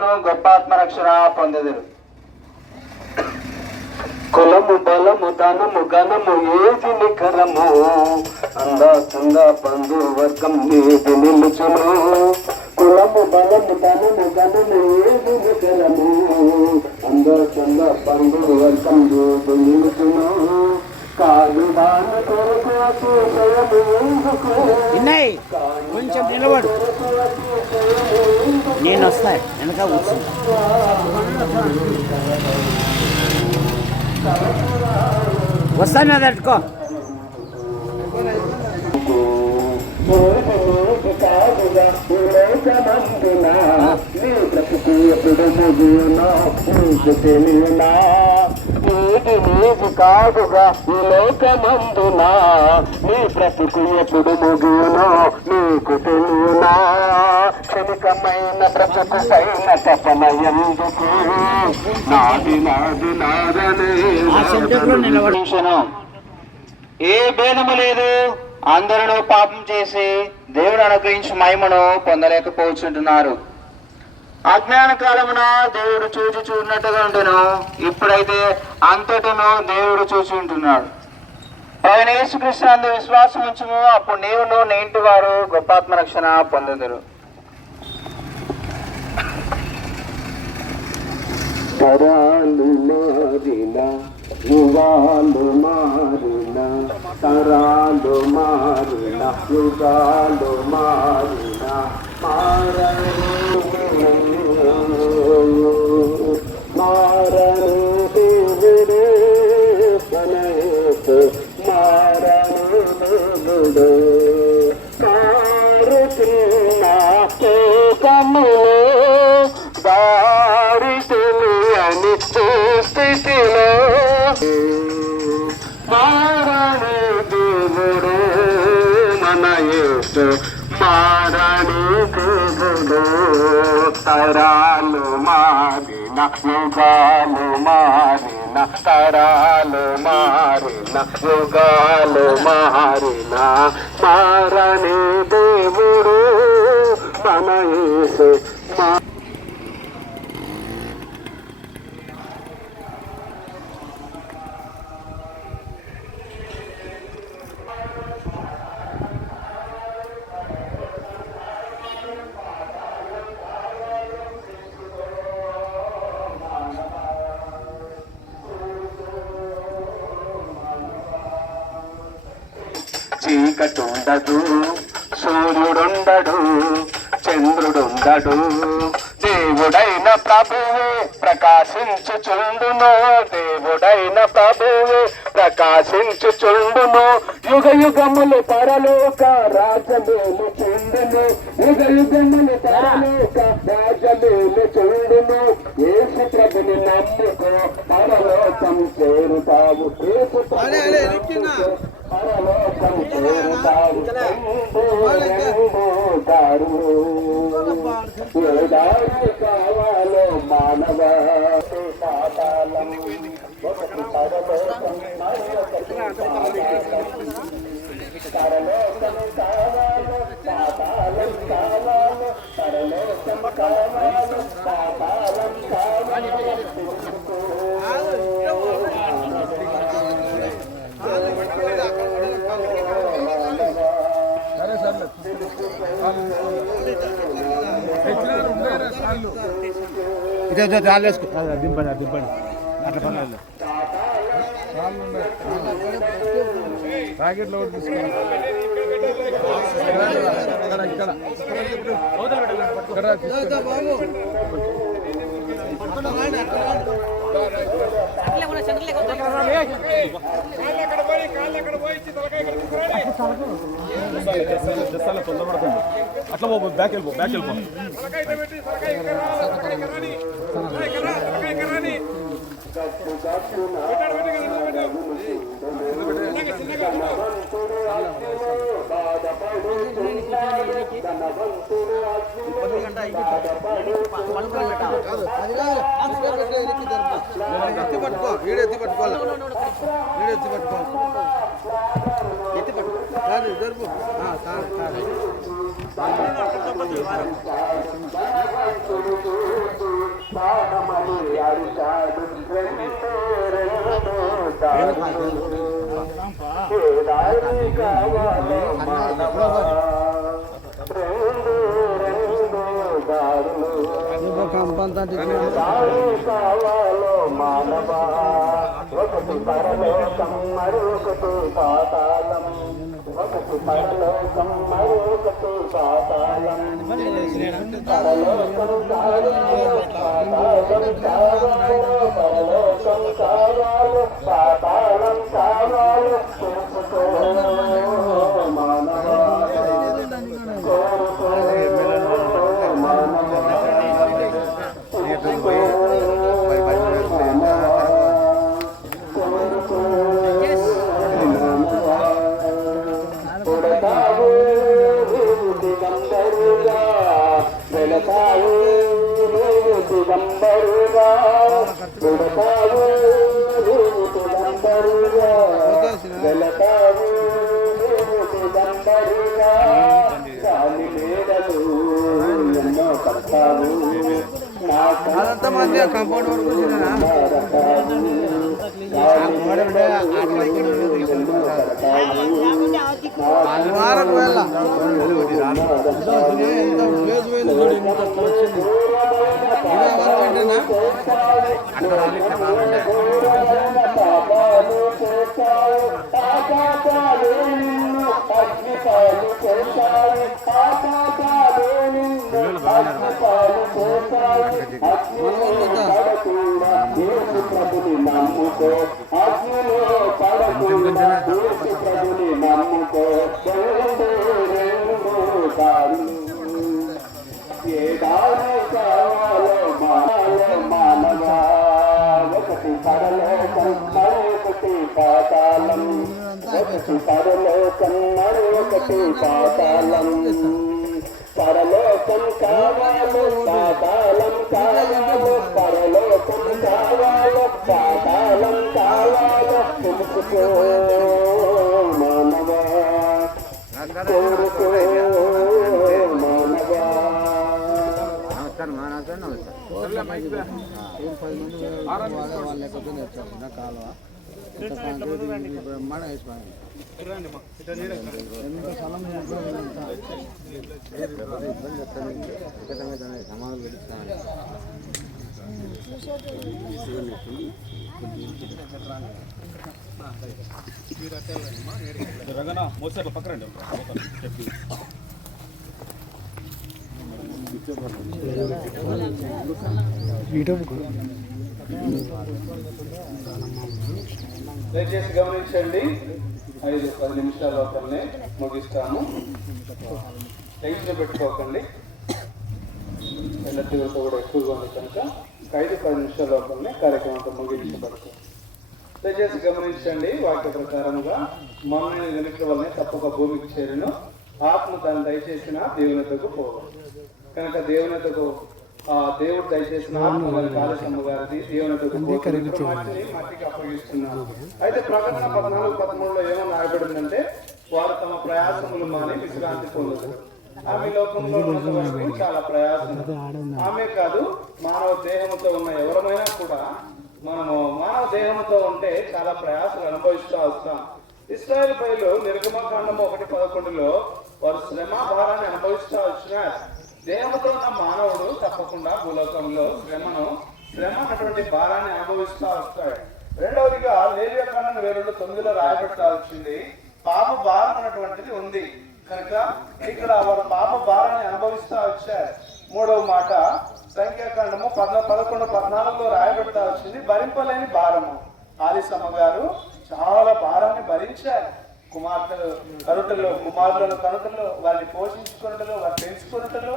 గొప్ప ఆత్మరక్షణ పొందెదరు. కులము బలము ధనము ఘనము ఏది నిఖరము అందాచంగా బంధు వర్గం ఏది నిలుచును. కులము బలము ధనము ఘనము ఏది నిఖరము అందాచంగా బంధు వర్గం ఏది నిలుచును. కాలు దాన కొరకు అతిశయము ఎందుకు కొంచెం నిలబడు, నేను వస్తాను వెనక కూర్చుంటా. వస్తాను అది అట్టుకో. నీకు కాదుగా ఈ లోకమందునా నీ బ్రతుకు ఎప్పుడు ముగియునో నీకు తెలియనా. క్షణికమైన బ్రతుకు పైన తపన ఎందుకు నాది నాది నాదనే. ఏ భేదము లేదు, అందరూ పాపం చేసి దేవుడు అనుగ్రహించి మహిమను పొందలేకపోతుంటున్నారు. అజ్ఞాన కాలమున దేవుడు చూచి చూడనట్టుగా ఉంటును, ఇప్పుడైతే అంతటను దేవుడు చూసి ఉంటున్నాడు. ఆయన యేసుక్రీస్తు నందు విశ్వాసం ఉంచుము, అప్పుడు నీవును నేంటి వారు గొప్పాత్మ రక్షణ పొందెదరు. తరాలు మారిన యుగాలు మారిన తరాలు మారిన యుగాలు మారిన మారణు దేవుడే కనయతు మారణుడు మారుతున్న కోకములో దారి తెలియని స్థితిలో మారణు దేవుడు మన యేసు మారణు దేవుడు. తరాలు మారిన యుగాలు మారిన తరాలు మారిన యుగాలు మారిన మారణి దేవుడు మన యేసు. చీకటుండదు, సూర్యుడుండడు, చంద్రుడుండడు, దేవుడైన ప్రభువే ప్రకాశించుచుండును. దేవుడైన ప్రభువే ప్రకాశించుచుండును. యుగ యుగములు పరలోక రాజమేలు చుండును. యుగ యుగములు పరలోక రాజమేలు చుండును. యేసు ప్రభుని నమ్ముకో పరలోకం చేరుతావు. యేసు పరలోకం చేరుతావు. ఏదారి కావాలో మానవ పాతాళం ఒకటి పరలోకం మరొకటి పరలోకం కావాలో పాతాళం కావాలో పరలోకం కావాలో పాతాళం కావాలో ఇదే రాళ్ళు వేసుకో, దింపండి దింపండి అట్లా పర్లేదు. ప్యాకెట్లో తీసుకోండి. తొందరపడుతుంది అట్లా బ్యాక్ వెళ్ళిపో బ్యాక్ వెళ్ళిపో. ఎత్తి పట్టుకో, వీడు ఎత్తి పట్టుకోవాలి, వీడు ఎత్తి పట్టుకో, ఎత్తి పట్టుకో సార్ జరుపు సార్ బాణమని అరిచాడు రెండు రెండు దారులు ఏ దారి కావాలో మానవ రెండు రెండు దారులు దారి కావాలో మానవ ఒకటి పరలోకం మరొకటి పాతాళం ఒకటి పరలోకం మరొకటి పాతాళం పరలోకం కావాలో పాతాళం కావాలో పరలోకం కావాలో పాతాళం కావాలో తెలుసుకో మానవ కోరుకో మానవ పుడతావు దిగంబరుగా వెళతావు దిగంబరుగా పుడతావు దిగంబరుగా వెళతావు దిగంబరుగా కాలి మేడలు ఎన్నో కడతావు కాంపౌండ్ వరకు ప్రభుని నమ్ముకో అగ్నిలో పడకుండా ప్రభుని నమ్ముకో రెండు దారులు ఏ దారి కావాలో మానవ ఒకటి పరలోకం మరొకటి పాతాళం ఒకటి పరలోకం మరొకటి పాతాళం పరలోకం కావాలో పాతాళం కావాలో పరలోకం కావాలో పాతాళం కావాలో తెలుసుకో మానవ కోరుకో మానవ రంగనా మోసారు పక్కరండి దయచేసి గమనించండి 5-10 నిమిషాల లోపలనే ముగిస్తాము. టెన్షన్ పెట్టుకోకండి. ఎండ తీవ్రత కూడా ఎక్కువగా ఉంది కనుక 5-10 నిమిషాల లోపలనే కార్యక్రమంతో ముగించబడుతుంది. దయచేసి గమనించండి. వాక్య ప్రకారంగా మౌన నిమిషం వల్లనే తప్పక భూమికి చేరును ఆత్మ తను దయచేసిన దేవునితకు పోవు కనుక దేవునితకు దేవుడు దయచేసిన ఆత్మ కాళేశ్వరమ్మ గారిది దేవునితకు మట్టికి అప్పగిస్తున్నారు. అయితే ప్రకటన 14-13లో ఏమో రాయబడిందంటే వారు తమ ప్రయాసములు మాని విశ్రాంతి పొందుతారు. ఆమె లోకంలో వరకు చాలా ప్రయాసం. ఆమె కాదు, మానవ దేహంతో ఉన్న ఎవరమైనా కూడా మనము మానవ దేహంతో ఉంటే చాలా ప్రయాసాలు అనుభవిస్తూ వస్తాం. ఇశ్రాయేలు ప్రజలు నిర్గమకాండము 1:11లో వారు శ్రమ భారాన్ని అనుభవిస్తూ వచ్చినారు. దేహంతో ఉన్న మానవుడు తప్పకుండా భూలోకంలో శ్రమ అటువంటి భారాన్ని అనుభవిస్తూ వస్తాడు. రెండవదిగా లేవియాకాండం 22:9లో రాయబడతా వచ్చింది, పాప భారం అన్నటువంటిది ఉంది కనుక ఇక్కడ వారు పాప భారాన్ని అనుభవిస్తూ వచ్చారు. మూడవ మాట సంఖ్యాకాండము 11:14లో రాయబడతా వచ్చింది, భరింపలేని భారము. ఆలిసమ్మ గారు చాలా భారాన్ని భరించారు. కుమారులను కనుటలో వారిని పోషించుకున్నటలో వారిని పెంచుకున్నటలో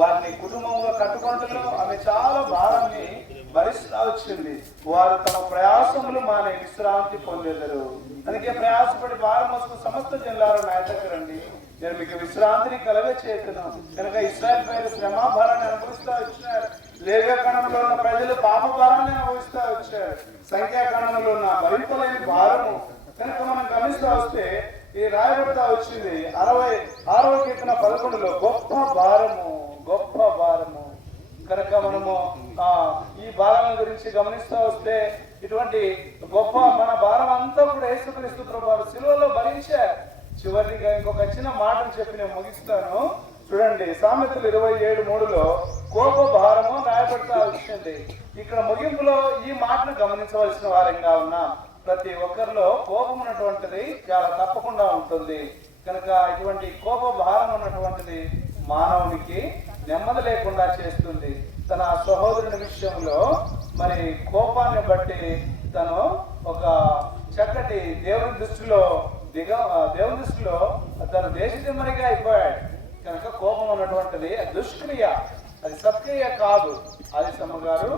వారిని కుటుంబంగా కట్టుకున్నటలో ఆమె చాలా భారాన్ని భరిస్తూ వచ్చింది. వారు తమ ప్రయాసములు మానే విశ్రాంతి పొందేదరు. అందుకే ప్రయాసపడి భారం వస్తూ సమస్త జనులారా నా దగ్గర రండి, నేను మీకు విశ్రాంతిని కలగ చేతును. కనుక ఇశ్రాయేలు ప్రజలు శ్రమా భారాన్ని అనుభవిస్తూ వచ్చినారు. లేవ్యకాండంలో ఉన్న ప్రజలు పాప భారాన్ని అనుభవిస్తూ వచ్చారు. సంఖ్యాకాండంలో ఉన్న భరింపలేని భారము. కనుక మనం గమనిస్తూ వస్తే ఈ రాయబడతా వచ్చింది 66వ కీర్తన 11లో గొప్ప భారము. కనుక మనము ఈ భారాల గురించి గమనిస్తూ వస్తే ఇటువంటి గొప్ప మన భారం అంతా కూడా యేసుక్రీస్తు ప్రభువు సిలువలో భరించే. చివరిగా ఇంకొక చిన్న మాటలు చెప్పి నేను ముగిస్తాను. చూడండి, సామెతలు 27:3లో కోప భారము న్యాయపడతా వచ్చింది. ఇక్కడ ముగింపులో ఈ మాటను గమనించవలసిన వారంగా ఉన్నాం. ప్రతి ఒక్కరిలో కోపం ఉన్నటువంటిది చాలా తప్పకుండా ఉంటుంది. కనుక ఇటువంటి కోప భారం ఉన్నటువంటిది మానవునికి నెమ్మది లేకుండా చేస్తుంది. తన సహోదరుని విషయంలో మరి కోపాన్ని బట్టి తను ఒక చక్కటి దేవుని దృష్టిలో తను దేశదిమ్మరిగా అయిపోయాడు. కనుక కోపం ఉన్నటువంటిది దుష్క్రియ, అది సత్క్రియ కాదు. అది సమ్మగారు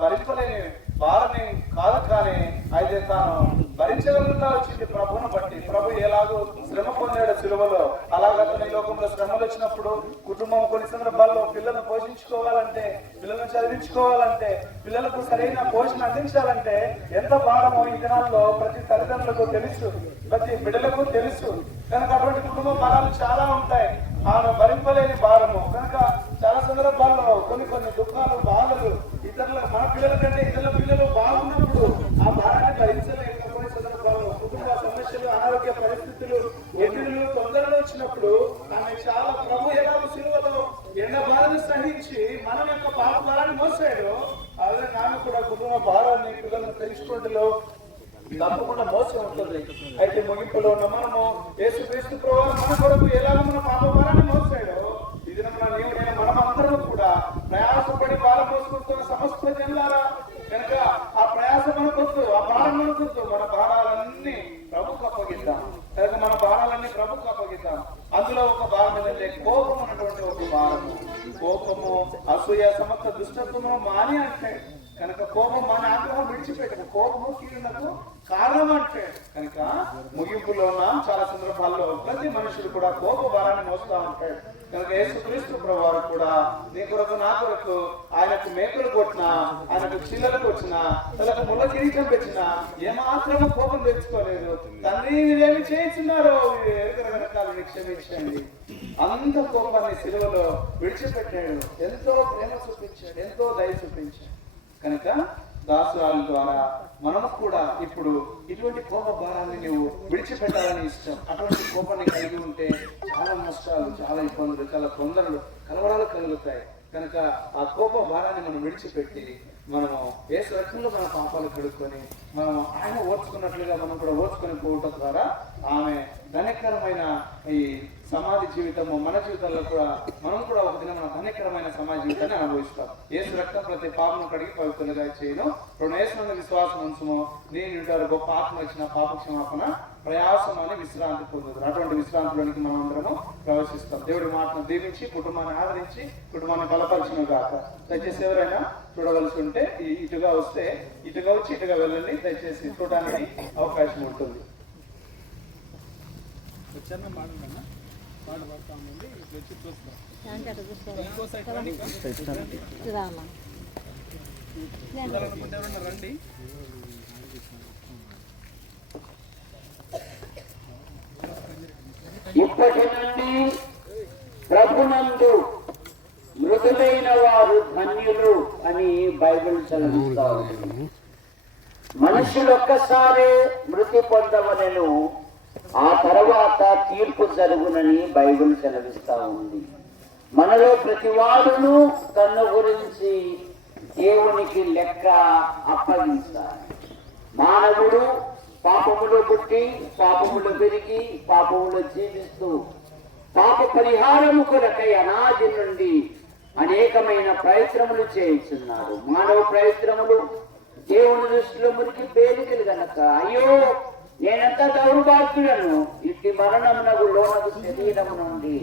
భరింపలేని భారమే కాదు, కానీ అయితే తాను భరించగలుగుతా వచ్చింది ప్రభువును బట్టి. ప్రభు ఎలాగో శ్రమ పొందాడు సిలువలో, అలాగే అతని లోకంలో శ్రమలు వచ్చినప్పుడు కుటుంబం కొన్ని సందర్భాల్లో పిల్లలను పోషించుకోవాలంటే, పిల్లలను చదివించుకోవాలంటే, పిల్లలకు సరైన పోషణ అందించాలంటే ఎంత భారమో ఈ దినాల్లో ప్రతి తల్లిదండ్రులకు తెలుసు, ప్రతి బిడ్డలకు తెలుసు. కనుక అటువంటి కుటుంబ భారాలు చాలా ఉంటాయి. ఆమె భరింపలేని భారము కనుక చాలా సందర్భాల్లో కొన్ని దుఃఖాలు, బాధలు ఇతరుల మన పిల్లల కంటే ఇతరుల పిల్లలు బాగున్నప్పుడు ఆ భారాన్ని భరించలేకపోయిన సందర్భాల్లో కుటుంబ సమస్యలు, అనారోగ్య పరిస్థితులు, ఒత్తిడులు, తొందరలు వచ్చినప్పుడు ఆమె చాలా ప్రభు ఎలాగో సిలువలో ఎండ బాధను సహించి మనం యొక్క పాప భారాన్ని మోసాడు. అలాగే ఆమె కూడా కుటుంబ భారాన్ని పిల్లలను తెలుసుకోవడంలో తప్పకుండా మోసం ఉంటుంది. అయితే ముగింపులో మనము యేసుక్రీస్తు ప్రభువు మన కొరకు ఎలాగో మన పాప భారాన్ని మోసాడో ఇది మనమందరం కూడా ప్రయాసపడి భారం మోసుకుంటున్న సమస్త జనులారా, కనుక ఆ ప్రయాసం మనకొద్దు, ఆ భారం మనకొద్దు. మన భారాలన్నీ ప్రభుకు అప్పగిద్దాం. కనుక మన భారాలన్నీ ప్రభుకు అప్పగిద్దాం. అందులో ఒక భారం ఏంటంటే కోపం అన్నటువంటి ఒక భారము. కోపము, అసూయ, సమస్త దుష్టత్వము మాని అంటే కనుక కోపం మన ఆగ్రహం విడిచిపెట్టదు. కోపము కీడునకు కారణం అంటే కనుక ముగింపులో ఉన్న చాలా సందర్భాల్లో ప్రతి మనుషుడు కూడా కోప భారాన్ని మోస్తూ ఉంటాడు. కనుక యేసుక్రీస్తు ప్రభువారు కూడా నీ కొరకు నా కొరకు ఆయనకు మేకలు కొట్టినా, ఆయనకు చిల్లలకు వచ్చినా, తనకు ముళ్ళ కిరీటం పెట్టినా ఏమాత్రము కోపం తెచ్చుకోలేదు. తండ్రి మీరేమి చేయించున్నారో వెనకాలని క్షమించండి. అంత కోపాన్ని సిలువలో విడిచిపెట్టాడు. ఎంతో ప్రేమ చూపించాడు, ఎంతో దయ చూపించాడు. కనుక దాసురాల ద్వారా మనము కూడా ఇప్పుడు ఇటువంటి కోప భారాన్ని నువ్వు విడిచిపెట్టాలని ఇష్టం. అటువంటి కోపాన్ని కలిగి ఉంటే చాలా నష్టాలు, చాలా ఇబ్బందులు, చాలా తొందరలు, కలవరాలు కలుగుతాయి. కనుక ఆ కోప భారాన్ని మనం విడిచిపెట్టి మనము యేసు రక్తంలో మన పాపాలు కడుక్కొని మనం ఆయన ఓర్చుకున్నట్లుగా మనం కూడా ఓర్చుకొని పోవటం ద్వారా ఆమె ధన్యకరమైన ఈ సమాధి జీవితము మన జీవితాల్లో కూడా మనం కూడా ఒక దిన మన ధన్యకరమైన సమాజ జీవితాన్ని అనుభవిస్తాం. యేసు రక్తం ప్రతి పాపను కడిగి పవిత్రులుగా చేయను. రెండు యేసునందు విశ్వాసం ఉంచుము, నేను గొప్ప ఆత్మ వచ్చిన పాప క్షమాపణ ప్రయాసం అని విశ్రాంతి పొందుతారు. అటువంటి విశ్రాంతిలోనికి మనం అందరము ప్రవేశిస్తాం. దేవుడి మాటను దీవించి కుటుంబాన్ని ఆదరించి కుటుంబాన్ని బలపరిచిన గాక. దయచేసి ఎవరైనా చూడవలసి ఉంటే ఇటుగా వస్తే ఇటుగా వచ్చి ఇటుగా వెళ్ళండి. దయచేసి చూడడానికి అవకాశం ఉంటుంది. రండి. ఇప్పటి నుండి ప్రభునందు మృతులైన వారు ధన్యులు అని బైబిల్ చదివిస్తా ఉంది. మనుషులు ఒక్కసారి మృతి పొందవలెను, ఆ తర్వాత తీర్పు జరుగునని బైబిల్ చదివిస్తా ఉంది. మనలో ప్రతి వాడును తన గురించి దేవునికి లెక్క అప్పగించాలి. మానవుడు పాపములో పుట్టి, పాపములో పెరిగి, పాపములో జీవిస్తూ పాప పరిహారము కొరకై అనాది నుండి అనేకమైన ప్రయత్నములు చేయించున్నారు. మానవ ప్రయత్నములు దేవుని దృష్టిలో మురికి పేలికలు గనక అయ్యో నేనంత దౌర్భాగ్యులను, ఇట్టి మరణమునకు లోనకు శరీరము నుండి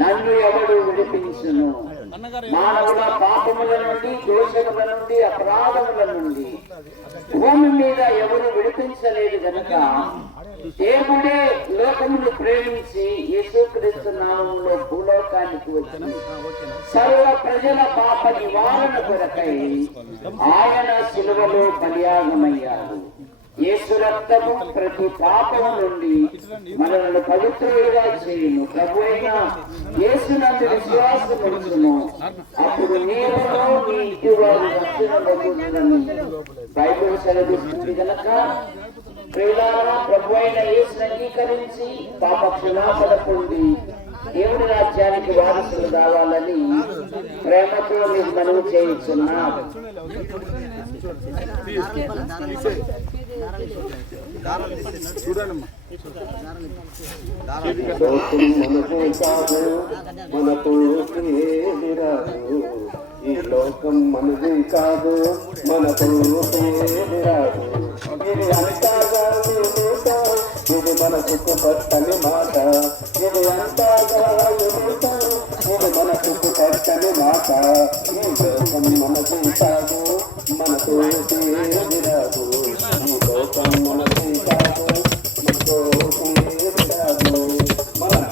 నన్ను ఎవడు విడిపించును? మానవుల పాపముల నుండి, దోషముల నుండి, అపరాధముల నుండి భూమి మీద ఎవరు విడిపించలేదు గనక దేవుడే లోకమును ప్రేమించి యేసుక్రీస్తు నామములో భూలోకానికి వచ్చి సర్వ ప్రజల పాప నివారణ కొరకై ఆయన సిలువలో బలియాగమయ్యాడు. యేసు రక్తము ప్రతి పాపము నుండి మనల్ని పవిత్రులుగా చేయును. ప్రభువైన యేసునందు విశ్వాసం ఉంచుము, అప్పుడు నీవును నీ ఇంటి వారు రక్షణ పొందుదురని బైబిల్ సెలవిస్తుంది కనుక ప్రియులారా, ప్రభువైన యేసును అంగీకరించి పాప క్షమాపణ పొంది దేవుని రాజ్యానికి వారసులు కావాలని ప్రేమతో మీకు మనవి చేయించున్నాం. ఈ లోకం మనది కాదు, మనకు రాదు. ఇది అంతగా ఇది మనసుకు పట్టని మాట, ఇది అంతగా ఇది మనసుకు పట్టని మాట. ఈ లోకం మనది కాదు, మనకు రాదు. ఈ లోకం మనది కాదు, మనకు రాదు. మన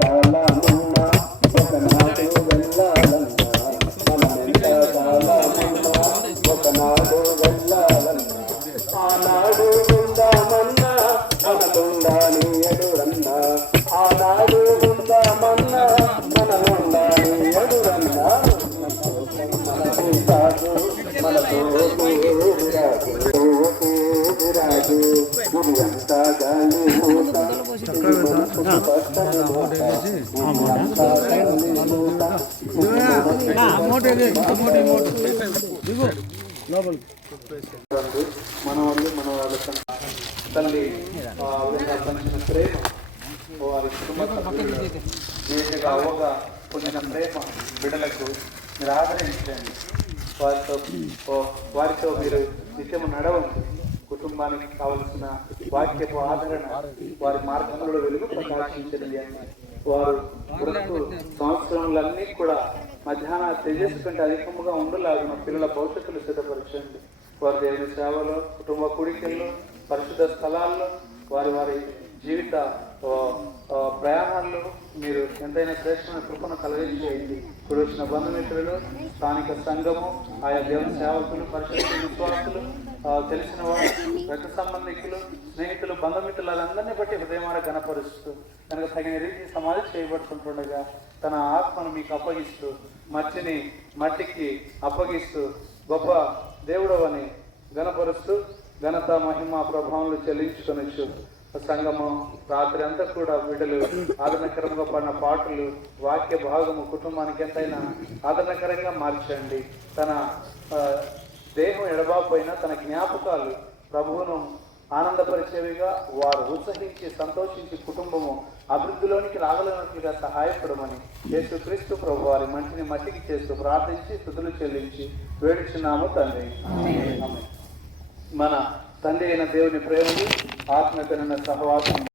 కాలమున్నా ఒకనాడు వెళ్ళాలన్నా, ఒకనాడు వెళ్ళాలన్నా, ఆనాడు ఉందామన్నా మనలుండాలి ఎదురన్నా, ఆనాడు ఉందామన్నా మనలుండాలి ఎదురన్నా. మనకు కాదు, మనకు రాదు. గురి అంతా గాలి మూత, మనకు పట్టని మాట. అంతా గాలి మూత, మనవాళ్ళు మన వాళ్ళ తల్లి పంచిన ప్రేమ, వారి కుటుంబ సభ్యులు వేదికగా అవ్వగా పొందిన ప్రేమ బిడ్డలకు మీరు ఆదరించండి. వారితో మీరు నిత్యము నడవండి. కుటుంబానికి కావలసిన వాక్యపు ఆదరణ, వారి మార్గంలో వెలుగు ప్రకాశించండి అని వారు బ్రతుకు సంవత్సరములన్నీ కూడా మధ్యాహ్న తేజస్సు కంటే అధికముగా ఉండలాగిన పిల్లల భవిష్యత్తులు సిద్ధపరచండి. వారి దేవుని సేవలో, కుటుంబ కూడికల్లో, పరిశుద్ధ స్థలాల్లో, వారి వారి జీవిత ప్రయాణాల్లో మీరు ఎంతైనా శ్రేష్టమైన కృపను కలిగించేయండి. ఇప్పుడు వచ్చిన బంధుమిత్రులు, స్థానిక సంఘము, ఆయా దేవుని సేవకులు, పరిశుద్ధ విశ్వాసులు, తెలిసిన వారు, రక్త సంబంధికులు, స్నేహితులు, బంధుమిత్రులందరినీ బట్టి హృదయమాన గణపరుస్తూ కనుక తగిన రీతి సమాధి చేయబడుతుంటుండగా తన ఆత్మను మీకు అప్పగిస్తూ మట్టికి అప్పగిస్తూ గొప్ప దేవుడవని గణపరుస్తూ ఘనత మహిమ ప్రభావాలు చెల్లించుకొనొచ్చు. సంఘము రాత్రి అంతా కూడా బిడ్డలు ఆదరణకరంగా పడిన పాటలు, వాక్య భాగము కుటుంబానికి ఎంతైనా ఆదరణకరంగా మార్చండి. తన దేహం ఎడబాపోయినా తన జ్ఞాపకాలు ప్రభువును ఆనందపరిచేవిగా వారు ఉత్సహించి సంతోషించి కుటుంబము అభివృద్ధిలోనికి రాగలిగినట్లుగా సహాయపడమని యేసుక్రీస్తు ప్రభు వారి మంటిని మట్టికి చేస్తూ ప్రార్థించి స్తుతులు చెల్లించి వేడుచున్నాము తండ్రి. మన తండ్రి అయిన దేవుని ప్రేమని, ఆత్మకరణ సహవాసం